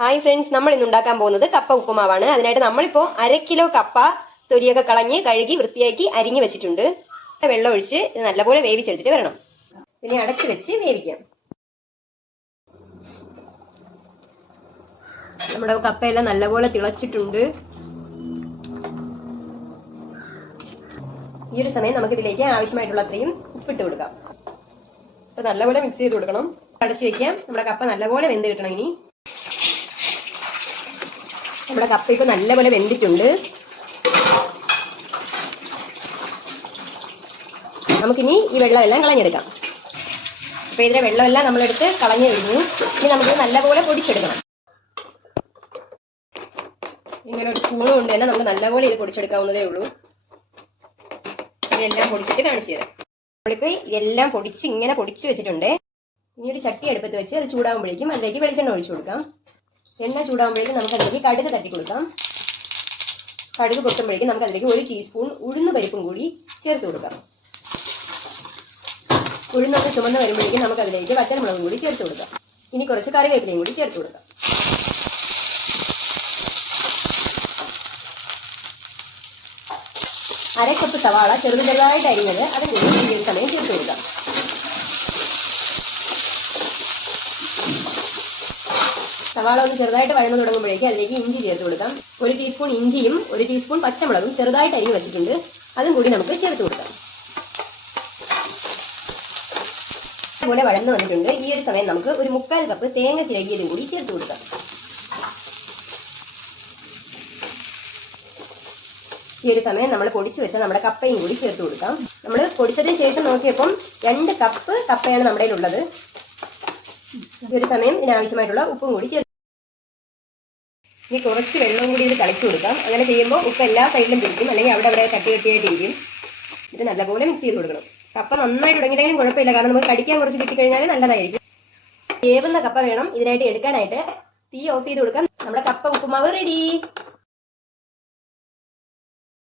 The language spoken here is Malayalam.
ഹായ് ഫ്രണ്ട്സ്, നമ്മൾ ഇന്ന് ഉണ്ടാക്കാൻ പോകുന്നത് കപ്പ ഉപ്പുമാവാണ്. അതിനായിട്ട് നമ്മളിപ്പോൾ 1/2 കിലോ കപ്പ തൊലിയൊക്കെ കളഞ്ഞ് കഴുകി വൃത്തിയാക്കി അരിഞ്ഞു വെച്ചിട്ടുണ്ട്. വെള്ളം ഒഴിച്ച് ഇത് നല്ലപോലെ വേവിച്ചെടുത്തിട്ട് വരണം. ഇനി അടച്ചു വെച്ച് വേവിക്കാം. നമ്മുടെ കപ്പയെല്ലാം നല്ലപോലെ തിളച്ചിട്ടുണ്ട്. ഈ ഒരു സമയം നമുക്ക് ഇതിലേക്ക് ആവശ്യമായിട്ടുള്ള അത്രയും ഉപ്പിട്ട് കൊടുക്കാം. നല്ലപോലെ മിക്സ് ചെയ്ത് കൊടുക്കണം. അടച്ചു വെക്കാം. നമ്മുടെ കപ്പ നല്ലപോലെ വെന്ത് കിട്ടണം. ഇനി നമ്മുടെ കപ്പ ഇപ്പോൾ നല്ലപോലെ വെന്തിട്ടുണ്ട്. നമുക്കിനി ഈ വെള്ളമെല്ലാം കളഞ്ഞെടുക്കാം. അപ്പോൾ ഇതിലെ വെള്ളമെല്ലാം നമ്മളെടുത്ത് കളഞ്ഞു കഴിഞ്ഞു. ഇനി നമുക്ക് നല്ലപോലെ പൊടിച്ചെടുക്കണം. ഇങ്ങനെ ഒരു സ്പൂൺ കൊണ്ട് തന്നെ നമുക്ക് നല്ലപോലെ ഇത് പൊടിച്ചെടുക്കാവുന്നതേ ഉള്ളൂ. ഇതെല്ലാം പൊടിച്ചിട്ട് കാണിച്ചു തരാം. നമ്മളിപ്പോൾ ഇതെല്ലാം പൊടിച്ച് ഇങ്ങനെ പൊടിച്ച് വെച്ചിട്ടുണ്ട്. ഇനി ഒരു ചട്ടി അടുപ്പത്ത് വെച്ച് അത് ചൂടാകുമ്പോഴേക്കും അതിലേക്ക് വെളിച്ചെണ്ണ ഒഴിച്ചു കൊടുക്കാം. എണ്ണ ചൂടാകുമ്പോഴേക്കും നമുക്ക് അതിലേക്ക് കടുക് തട്ടി കൊടുക്കാം. കടുക് പൊട്ടുമ്പോഴേക്കും നമുക്ക് അതിലേക്ക് 1 ടീസ്പൂൺ ഉഴുന്ന് പരിപ്പും കൂടി ചേർത്ത് കൊടുക്കാം. ഉഴുന്നൊക്കെ ചുമന്ന് വരുമ്പോഴേക്കും നമുക്ക് അതിലേക്ക് വറ്റൽമുളകും കൂടി ചേർത്ത് കൊടുക്കാം. ഇനി കുറച്ച് കറിവേപ്പിലയും കൂടി ചേർത്ത് കൊടുക്കാം. അര കപ്പ് സവാള ചെറുതായിട്ട് അരിഞ്ഞത് അതും കൂടി ഈ സമയം ചേർത്ത് കൊടുക്കാം. സവാള ഒന്ന് ചെറുതായിട്ട് വഴന്നു തുടങ്ങുമ്പോഴേക്കും അതിലേക്ക് ഇഞ്ചി ചേർത്ത് കൊടുക്കാം. 1 ടീസ്പൂൺ ഇഞ്ചിയും 1 ടീസ്പൂൺ പച്ചമുളകും ചെറുതായിട്ട് അരിഞ്ഞ് വെച്ചിട്ടുണ്ട്. അതും കൂടി നമുക്ക് ചേർത്ത് കൊടുക്കാം. അതുപോലെ വഴന്നു വന്നിട്ടുണ്ട്. ഈ ഒരു സമയം നമുക്ക് ഒരു 3/4 കപ്പ് തേങ്ങ ചിരകിയതും കൂടി ചേർത്ത് കൊടുക്കാം. ഈ ഒരു സമയം നമ്മൾ പൊടിച്ചു വെച്ച നമ്മുടെ കപ്പയും കൂടി ചേർത്ത് കൊടുക്കാം. നമ്മൾ പൊടിച്ചതിന് ശേഷം നോക്കിയപ്പം 2 കപ്പ് കപ്പയാണ് നമ്മുടെ കയ്യിലുള്ളത്. ഈ ഒരു സമയം ഇതിനാവശ്യമായിട്ടുള്ള ഉപ്പും കൂടി ചേർത്ത് ഇനി കുറച്ച് വെള്ളവും കൂടി ഇത് തളിച്ചു കൊടുക്കാം. അങ്ങനെ ചെയ്യുമ്പോൾ ഉപ്പ് എല്ലാ സൈഡിലും പിടിക്കും, അല്ലെങ്കിൽ അവിടെ കട്ടി കട്ടിയായിട്ടിരിക്കും. ഇത് നല്ലപോലെ മിക്സ് ചെയ്ത് കൊടുക്കണം. കപ്പ നന്നായിട്ട് ഉടങ്ങിയിട്ടെങ്കിലും കുഴപ്പമില്ല, കാരണം നമുക്ക് കടിക്കാൻ കുറച്ച് കിട്ടിക്കഴിഞ്ഞാൽ നല്ലതായിരിക്കും. വേവുന്ന കപ്പ വേണം ഇതിനായിട്ട് എടുക്കാനായിട്ട്. തീ ഓഫ് ചെയ്ത് കൊടുക്കാം. നമ്മുടെ കപ്പ ഉപ്പുമാവ് റെഡി.